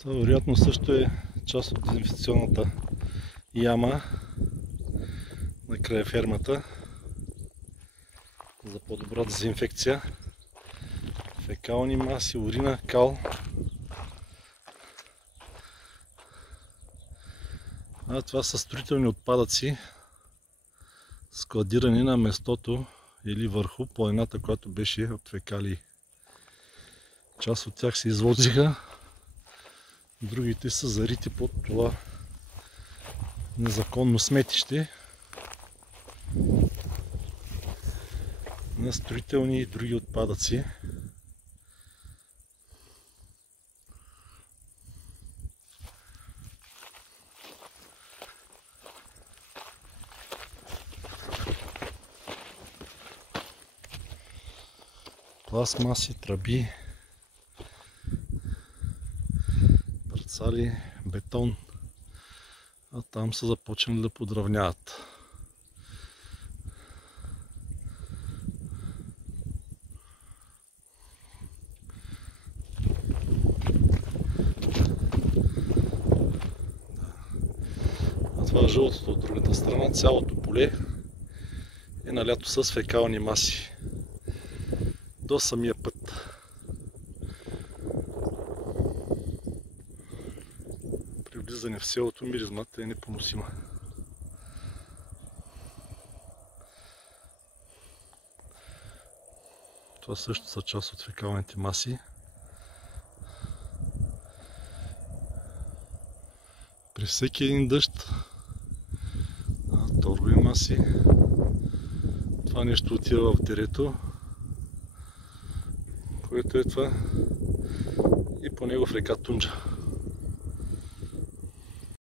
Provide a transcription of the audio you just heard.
Това вероятно също е част от дезинфекционната яма на края фермата за по-добра дезинфекция. Фекални маси, урина, кал. А това са строителни отпадъци, складирани на местото или върху планината, която беше от фекалии. Част от тях се извозиха, другите са зарити под това незаконно сметище на строителни и други отпадъци. Пластмаси, тръби, парцали, бетон, а там са започнали да подравняват. А това жълтото от другата страна, цялото поле е налято с фекални маси до самия път. При влизане в селото миризмата е непоносима. Това също са част от фекалните маси. При всеки един дъжд торгови маси. Това нещо отива в дерето, което е това, и по него в река Тунджа.